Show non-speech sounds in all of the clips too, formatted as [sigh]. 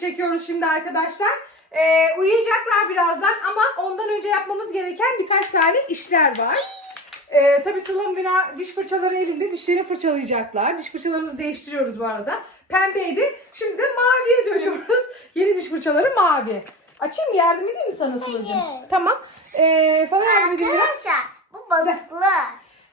çekiyoruz şimdi arkadaşlar. Ee, uyuyacaklar birazdan ama ondan önce yapmamız gereken birkaç tane işler var. Ee, tabii Sıla Mira diş fırçaları elinde dişlerini fırçalayacaklar. Diş fırçalarımızı değiştiriyoruz bu arada. Pembeydi. Şimdi de maviye dönüyoruz. [laughs] Yeni diş fırçaları mavi. Açayım mı? Yardım edeyim mi sana Sıla'cığım? Hayır. Tamam. Ee, sana yardım edeyim biraz. Arkadaşlar bu balıklı.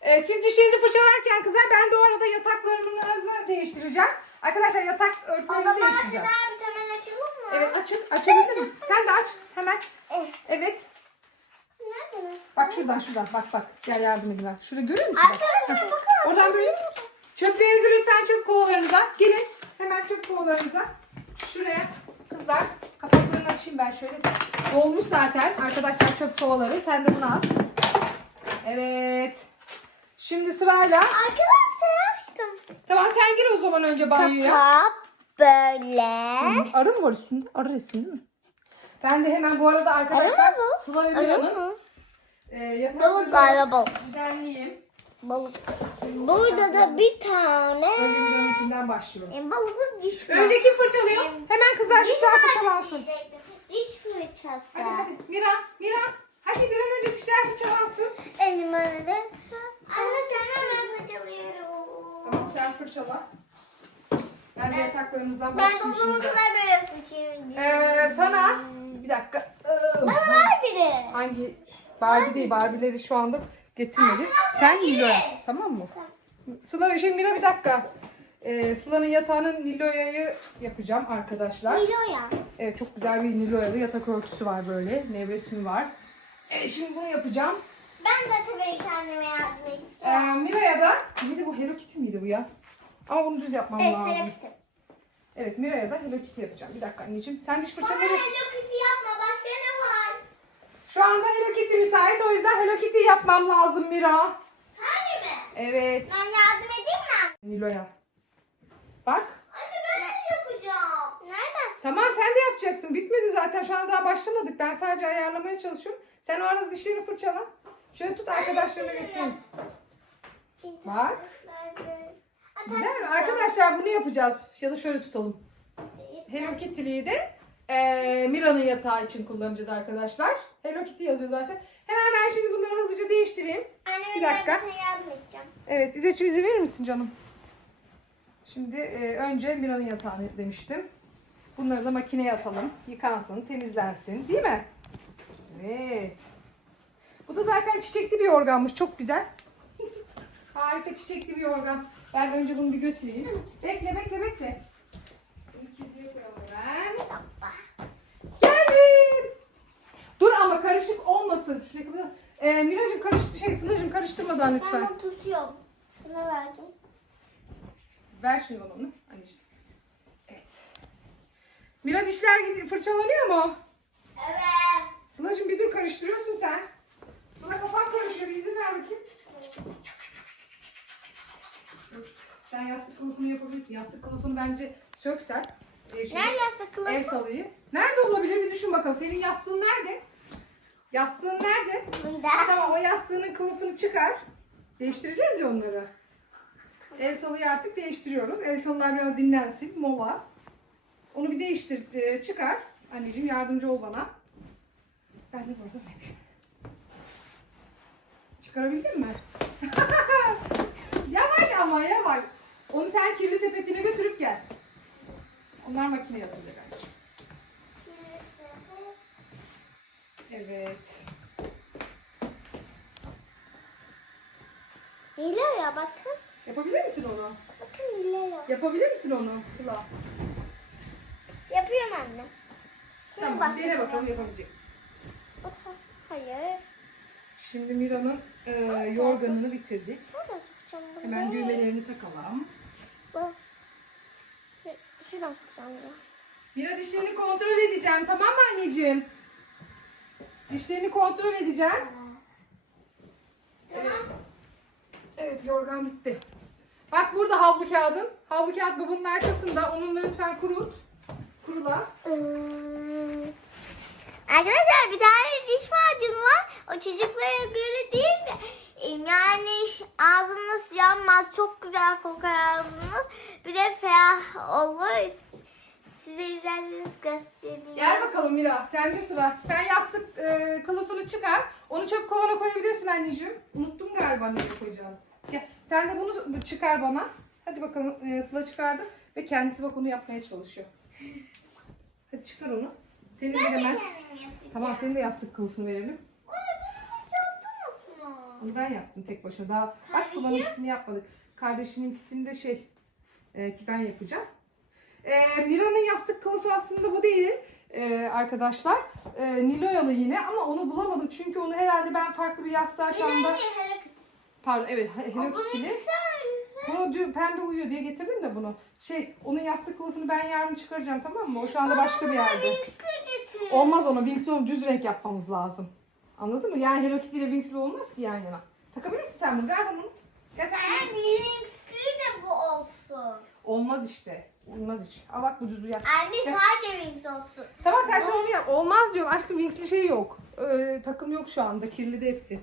Ee, siz dişlerinizi fırçalarken kızlar ben de o arada yataklarınızı değiştireceğim. Arkadaşlar yatak örtülerini değiştireceğim. daha bir hemen açalım mı? Evet açın. Açabildin mi? Sen de aç. Hemen. Evet. Bak şuradan şuradan. Bak bak. Gel yardım edeyim ben. Şurada görüyor musun? bak? Arkadaşlar bakın. Oradan böyle. Çöplerinizi lütfen çöp kovalarınıza. Gelin. Hemen çöp kovalarınıza. Şuraya. Kızlar kapaklarını açayım ben şöyle. Dolmuş zaten arkadaşlar çöp kovaları. Sen de bunu al. Evet. Şimdi sırayla. Arkadaşlar açtım. Tamam sen gir o zaman önce banyoya. Kapak böyle. Arı mı var üstünde? Arı resmi değil mi? Ben de hemen bu arada arkadaşlar Arı mı bu? Sıla mı? e, Balık galiba balık. düzenleyeyim. Balık. Burada da bir tane Önce bir başlıyorum. e, balıklı diş var. Önce kim fırçalıyor? Hemen kızlar Diş dişler fırçalansın. Diş fırçası. Hadi hadi Mira, Mira. Hadi bir an önce dişler fırçalansın. Elime de. Anne sen hemen fırçalıyorum. Tamam sen fırçala. Ben de yataklarınızdan Ben de uzun şimdi. böyle yapmışım. Ee, sana bir dakika. Ee, Bana ver biri. Hangi? Barbie değil. Barbie'leri şu anda getirmedi. Sen Nilo'ya. Tamam mı? Sıla şey Mira bir dakika. Ee, Sıla'nın yatağının Nilo'ya'yı yapacağım arkadaşlar. Nilo'ya. Evet çok güzel bir Nilo'yalı yatak örtüsü var böyle. Nevresimi var. Evet şimdi bunu yapacağım. Ben de tabii kendime yardım Ee, edeceğim. Mira'ya da neydi bu Hello Kitty miydi bu ya? Ama bunu düz yapmam Evet, lazım. Hello Kitty. Evet Mira'ya da Hello Kitty yapacağım. Bir dakika anneciğim. Sen diş Bana fırçaları... Hello Kitty yapma. Başka ne var? Şu anda Hello Kitty müsait. O yüzden Hello Kitty yapmam lazım Mira. Hangi mi? Evet. Ben yardım edeyim mi? Nilo'ya. Bak. Anne ben de yapacağım. Nereden? Tamam sen de yapacaksın. Bitmedi zaten. Şu anda daha başlamadık. Ben sadece ayarlamaya çalışıyorum. Sen o arada dişlerini fırçala. Şöyle tut arkadaşlarına göstereyim. Bak. Güzel mi? Arkadaşlar bunu yapacağız. Ya da şöyle tutalım. Hello Kitty'liyi de eee, Mira'nın yatağı için kullanacağız arkadaşlar. Hello Kitty yazıyor zaten. Hemen ben şimdi bunları hızlıca değiştireyim. Anne Bir ben dakika. edeceğim. Evet İzzet'ciğim izin verir misin canım? Şimdi e, önce Mira'nın yatağını demiştim. Bunları da makineye atalım. Yıkansın, temizlensin. Değil mi? Evet. Bu da zaten çiçekli bir yorganmış. Çok güzel. [laughs] Harika çiçekli bir yorgan. Ben önce bunu bir götüreyim. Bekle bekle bekle. Bunu kediye koyalım ben. Geldim. Dur ama karışık olmasın. Şuraya kadar. Ee, Miracığım karıştı şey Sıla'cığım karıştırmadan lütfen. Ben bunu tutuyorum. Sana vereceğim. Ver şunu bana onu. Anneciğim. Evet. Mira dişler fırçalanıyor mu? Evet. Sıla'cığım bir dur karıştırıyorsun sen. Sıla kafan karışıyor. Bir izin ver bakayım. Evet. Sen yastık kılıfını yapabilirsin. Yastık kılıfını bence söksen. Ee, şey, Nerede yastık kılıfı? El salıyı. Nerede olabilir bir düşün bakalım. Senin yastığın nerede? Yastığın nerede? Bunda. Tamam o yastığının kılıfını çıkar. Değiştireceğiz ya onları. El salıyı artık değiştiriyoruz. El salılar biraz dinlensin. Mola. Onu bir değiştir, e, çıkar. Anneciğim yardımcı ol bana. Ben de burada yapayım. Çıkarabildin mi? [laughs] yavaş ama yavaş. Onu sen kirli sepetine götürüp gel. Onlar makine yapacak. Evet. Nilo'ya bakın. Yapabilir misin onu? Bakın Nilo'ya. Yapabilir misin onu Sıla? Yapıyorum anne. Şimdi Tamam, dene bakalım yapabilecek misin? Hayır. Şimdi Mira'nın e, yorganını bitirdik. Hemen düğmelerini takalım. Bu. Şuradan sokacağım bunu. Mira dişlerini kontrol edeceğim tamam mı anneciğim? Dişlerini kontrol edeceğim. Evet. Evet yorgan bitti. Bak burada havlu kağıdın. Havlu kağıt babanın arkasında. Onunla lütfen kurut. Kurula. Hmm. Arkadaşlar bir tane diş macunu var. O çocuklara göre değil de yani ağzınız yanmaz. Çok güzel kokar ağzınız. Bir de ferah olur. size izlerseniz göstereyim. Gel bakalım Mira. Sende sıra. Sen yastık e, kılıfını çıkar. Onu çöp kovana koyabilirsin anneciğim. Unuttum galiba nereye koyacağını. Gel. Sen de bunu çıkar bana. Hadi bakalım e, Sıla çıkardı. Ve kendisi bak onu yapmaya çalışıyor. Hadi çıkar onu. Senin de hemen. Tamam senin de yastık kılıfını verelim. Onu bunu siz yaptınız mı? Onu ben yaptım tek başına. Daha bak Kardeşim? Sıla'nın ikisini yapmadık. Kardeşininkisini de şey e, ki ben yapacağım. E, Mira'nın yastık kılıfı aslında bu değil e, arkadaşlar. E, Niloyalı yine ama onu bulamadım. Çünkü onu herhalde ben farklı bir yastığa şu anda... Pardon evet Hello Kitty'li. Bunu dü- pembe uyuyor diye getirdim de bunu. Şey onun yastık kılıfını ben yarın çıkaracağım tamam mı? O şu anda başka bir yerde. Olmaz ona. Winx'le onu düz renk yapmamız lazım. Anladın mı? Yani Hello Kitty ile Winx'le olmaz ki yan yana. Takabilirsin sen bunu. Ver bana onu. Gel sen. Ben Winx'li de bu olsun. Olmaz işte. Olmaz hiç. Al bak bu düzü yap. Anne sadece Winx olsun. Tamam sen şimdi onu yap. Olmaz diyorum. Aşkım Winx'li şey yok. Ee, takım yok şu anda. Kirli de hepsi.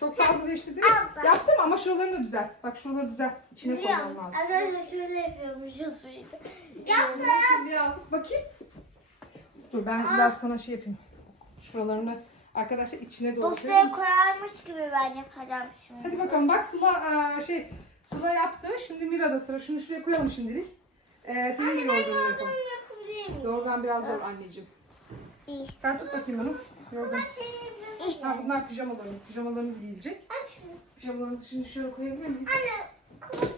Çok fazla değişti değil mi? Al bak. Yaptım ama şuralarını da düzelt. Bak şuraları düzelt. İçine koymam Biliyorum. lazım. Arkadaşlar şöyle yapıyormuşuz muydu? Yaptım. Kirliyi al. Bakayım. Dur ben biraz sana şey yapayım. Şuralarını arkadaşlar içine doğru. Dosyaya koyarmış gibi ben yapacağım şimdi. Hadi bakalım bak Sıla aa, şey Sıla yaptı. Şimdi Mira'da sıra. Şunu şuraya koyalım şimdilik. Ee, senin Anne ben yorganını yorgan yapalım. yapabilir miyim? Yorgan biraz zor anneciğim. İyi. Sen tut bakayım onu. Yorgan. İyi. Ha bunlar pijamalarınız. Pijamalarınız giyilecek. Aç şunu. Pijamalarınızı şimdi şöyle koyabilir miyiz? Anne kol-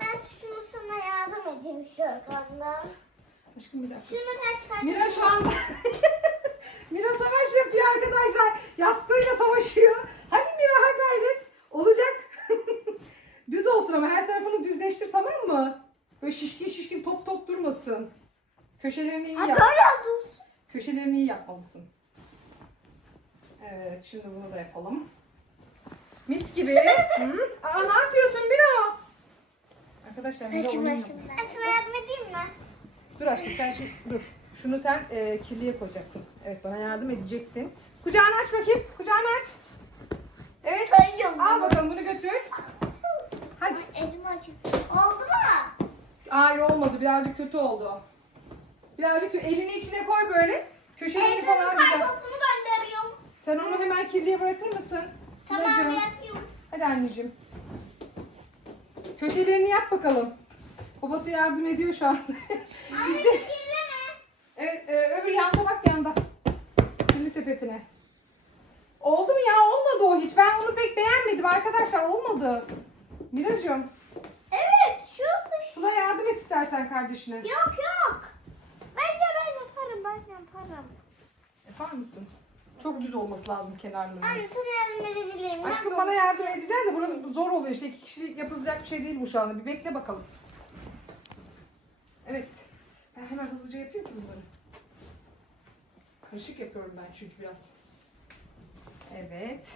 ben şunu sana yardım edeyim şu yorganda. Aşkım bir dakika. Şunu sen çıkart. Mira şu anda [laughs] Mira arkadaşlar. Yastığıyla savaşıyor. Hadi Mira ha gayret. Olacak. [laughs] Düz olsun ama her tarafını düzleştir tamam mı? Böyle şişkin şişkin top top durmasın. Köşelerini iyi Ha yap. Köşelerini iyi yapmalısın. Evet şimdi bunu da yapalım. Mis gibi. [laughs] Hı? Aa ne yapıyorsun Mira? Arkadaşlar Mira oyun yapıyor. Ben sana yardım edeyim mi? Dur aşkım sen şimdi dur. Şunu sen e, kirliye koyacaksın. Evet bana yardım edeceksin. Kucağını aç bakayım. Kucağını aç. Evet. Sayıyorum. Al bakalım bunu götür. Hadi. Elim acıdı. Oldu mu? Hayır olmadı. Birazcık kötü oldu. Birazcık elini içine koy böyle. Köşelerini falan düzelt. kartopunu gönderiyorum. Sen onu hemen kirliye bırakır mısın? Tamam Sıla'cığım. yapıyorum. Hadi anneciğim. Köşelerini yap bakalım. Babası yardım ediyor şu anda. [laughs] Anne. Evet, e, öbür yanda bak yanda. Kirli sepetine. Oldu mu ya? Olmadı o hiç. Ben onu pek beğenmedim arkadaşlar. Olmadı. Miracığım, Evet şu Sıla yardım et istersen kardeşine. Yok yok. Ben de ben yaparım ben yaparım. Yapar mısın? Çok düz olması lazım kenarları. Anne sana yardım edebilirim. Aşkım bana yardım edeceksin de burası zor oluyor. İşte iki kişilik yapılacak bir şey değil bu şu anda. Bir bekle bakalım. Evet. Ben hemen hızlıca ki bunları. Karışık yapıyorum ben çünkü biraz. Evet.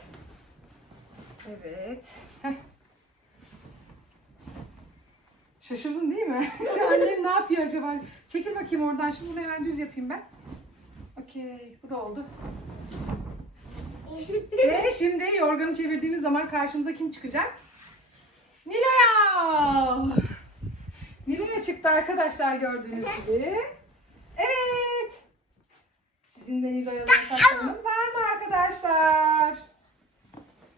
Evet. Heh. Şaşırdın değil mi? [laughs] Annem ne yapıyor acaba? Çekil bakayım oradan. Şimdi bunu hemen düz yapayım ben. Okey. Bu da oldu. Ve şimdi yorganı çevirdiğimiz zaman karşımıza kim çıkacak? Nilo'ya! Nilo'ya çıktı arkadaşlar gördüğünüz gibi. Evet. Sizin de saçlarınız var mı arkadaşlar?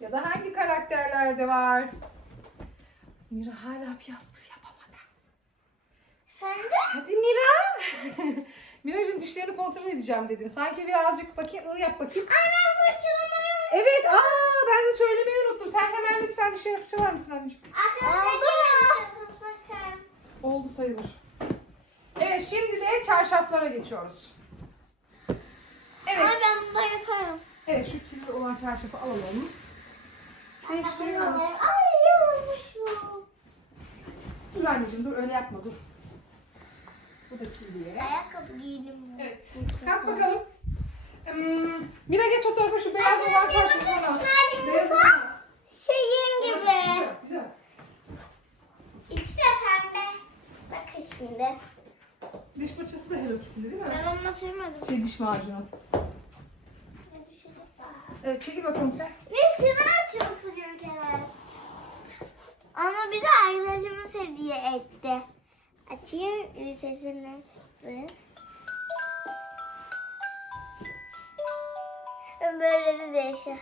Ya da hangi karakterlerde var? Mira hala bir yastığı yapamadı. Efendim? Hadi Mira. [laughs] Miracığım dişlerini kontrol edeceğim dedim. Sanki birazcık bakayım, ı yap bakayım. Anne fırçalamayı Evet, aa ben de söylemeyi unuttum. Sen hemen lütfen dişlerini fırçalar mısın anneciğim? Arkadaşlar Oldu mu? Bakın. Oldu sayılır. Evet, şimdi de çarşaflara geçiyoruz. Evet, Ay ben bunda yatarım. evet şu kirli olan çarşafı alalım. Değiştiriyoruz. Ay iyi olmuş bu. Dur anneciğim, dur öyle yapma, dur. Bu da kirliye. Ayakkabı giydim. Evet, kalk bakalım. Hmm, Mira geç o tarafa şu beyaz olan çarşafı al. Beyaz olan. Şeyin gibi. Güzel, güzel. İçi de pembe. Bakın şimdi. Diş fırçası da Hello Kitty'li değil mi? Ben onu sürmedim. Şey diş macunu. Evet, çekil bakalım sen. Ve şunu açıyorsun Gülkenar. Ama bize arkadaşımız hediye etti. Açayım sesini. Böyle de değişiyor.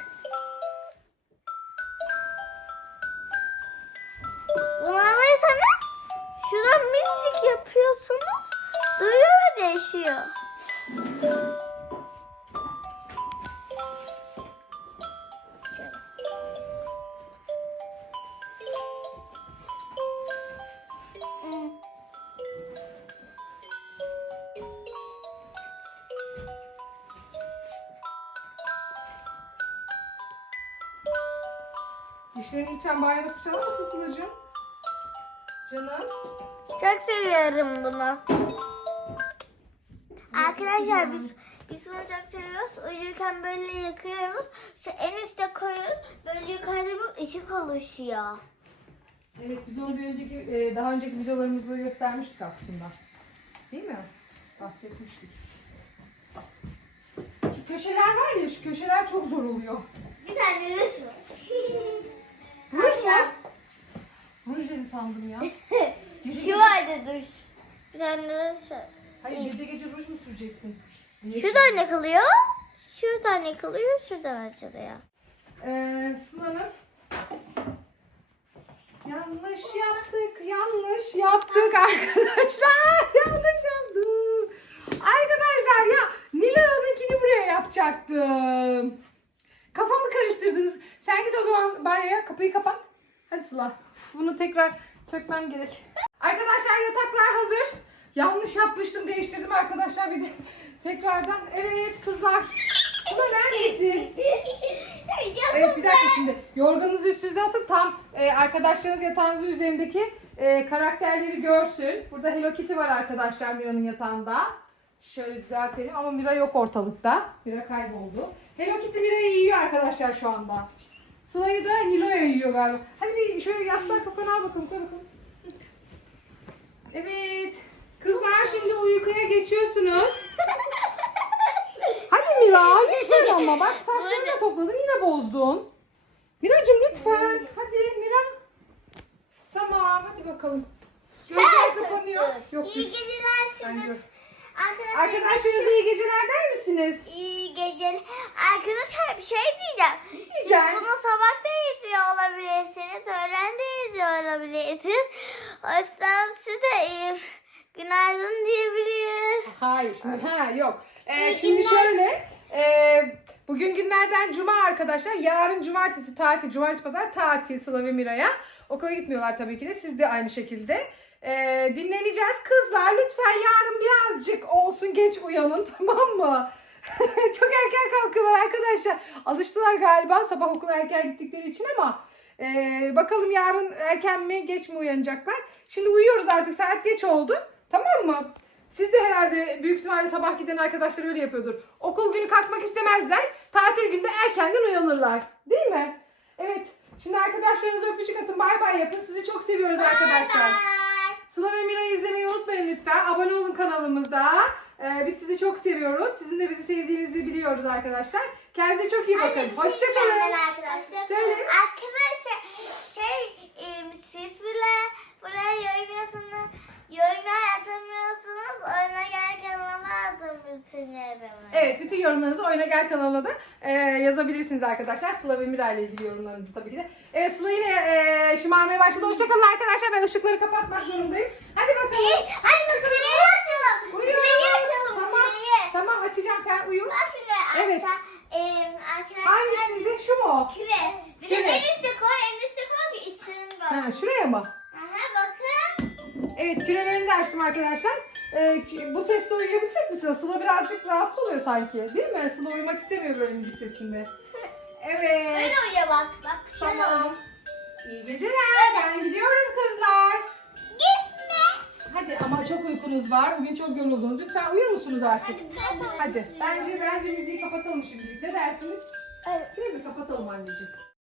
Dişlerini lütfen banyoda fırçalar mısın Sıla'cığım? Canım. Çok seviyorum bunu. Arkadaşlar biz biz bunu çok seviyoruz. Uyurken böyle yakıyoruz. Şu en üstte koyuyoruz. Böyle yukarıda bir ışık oluşuyor. Evet biz onu bir önceki, e, daha önceki videolarımızda göstermiştik aslında. Değil mi? Bahsetmiştik. Şu köşeler var ya, şu köşeler çok zor oluyor. Bir tane resim. [laughs] Ruj mu? Ruj dedi sandım ya. [laughs] Gece Şu vardı dur. Bir tane de şu. Hayır gece gece ruj mu süreceksin? Niye Şuradan ne kalıyor? Şuradan ne kalıyor? Şuradan açılıyor. Ee, Sıla'nın yanlış yaptık, yanlış yaptık arkadaşlar. [laughs] yanlış yaptık. Arkadaşlar ya Nilan'ınkini buraya yapacaktım. Kafamı karıştırdınız. Sen git o zaman banyoya kapıyı kapat. Hadi Sıla. Bunu tekrar sökmem gerek. Arkadaşlar yataklar hazır. Yanlış yapmıştım değiştirdim arkadaşlar bir de [laughs] tekrardan. Evet kızlar. Sıla neredesin? Evet bir dakika şimdi. Yorganınızı üstünüze atın. Tam e, arkadaşlarınız yatağınızın üzerindeki e, karakterleri görsün. Burada Hello Kitty var arkadaşlar Mira'nın yatağında. Şöyle düzeltelim ama Mira yok ortalıkta. Mira kayboldu. Hello Kitty Mira'yı yiyor arkadaşlar şu anda. Sıla'yı da Nilo'ya yiyor galiba. Hadi bir şöyle yastığa kafana al bakalım. Koy bakalım. Evet. Kızlar şimdi uykuya geçiyorsunuz. Hadi Mira lütfen ama bak saçlarını da topladın yine bozdun. Miracım lütfen. Hadi Mira. Tamam hadi bakalım. Gözler kapanıyor. Yok İyi biz- geceler Ben şimdi. gör- Arkadaşlar, Arkadaşlarınıza iyi geceler der misiniz? İyi geceler. Arkadaşlar bir şey diyeceğim. Siz Diyeceğim. bunu sabah da izliyor olabilirsiniz. Öğlen de izliyor olabilirsiniz. O yüzden size e, günaydın diyebiliriz. Hayır şimdi ha yok. Ee, İyi şimdi günler. şöyle e, bugün günlerden cuma arkadaşlar. Yarın cumartesi tatil. Cumartesi pazar tatil Sıla ve Mira'ya. Okula gitmiyorlar tabii ki de. Siz de aynı şekilde. Ee, dinleneceğiz. Kızlar lütfen yarın birazcık olsun geç uyanın [laughs] tamam mı? [laughs] Çok erken kalkıyorlar arkadaşlar. Alıştılar galiba sabah okula erken gittikleri için ama e, bakalım yarın erken mi geç mi uyanacaklar. Şimdi uyuyoruz artık saat geç oldu. Tamam mı? Siz de herhalde büyük ihtimalle sabah giden arkadaşlar öyle yapıyordur. Okul günü kalkmak istemezler. Tatil günde erkenden uyanırlar. Değil mi? Evet. Şimdi arkadaşlarınıza öpücük atın. Bay bay yapın. Sizi çok seviyoruz arkadaşlar. Sıla ve Mira'yı izlemeyi unutmayın lütfen. Abone olun kanalımıza. Ee, biz sizi çok seviyoruz. Sizin de bizi sevdiğinizi biliyoruz arkadaşlar. Kendinize çok iyi bakın. Şey Hoşçakalın. arkadaşlar. Söyle. Arkadaşlar şey siz bile buraya yorum yazını yorum atamıyorsunuz. Oyuna gel kanala atın yerime. Evet, bütün yorumlarınızı Oyuna Gel kanalına da e, yazabilirsiniz arkadaşlar. Sıla ve Mira ile ilgili yorumlarınızı tabii ki de. Evet, Sıla yine e, şımarmaya başladı. Hoşçakalın arkadaşlar. Ben ışıkları kapatmak zorundayım. Hadi bakalım. Hadi küreyi açalım. Uyuyoruz. Küreyi açalım. Tamam. Küreyi. Tamam, açacağım. Sen uyu. Şimdi Evet. aşağı. E, arkadaşlar Hangisiydi? Şu mu? küre. Bir de Küre. en üstte koy. En üstte koy ki ışığın Ha, şuraya mı? Aha bakın. Evet, kürelerini de açtım arkadaşlar. E, kü- bu sesle uyuyabilecek misin? Sıla birazcık rahatsız oluyor sanki. Değil mi? Sıla uyumak istemiyor böyle müzik sesinde. Evet. Böyle uya bak. Bak şöyle Tamam. İyi geceler. Ben gidiyorum kızlar. Gitme. Hadi ama çok uykunuz var. Bugün çok yoruldunuz. Lütfen uyur musunuz artık? Hadi. Hadi. Bence bence müziği kapatalım şimdi. Ne dersiniz? Evet. Da kapatalım anneciğim.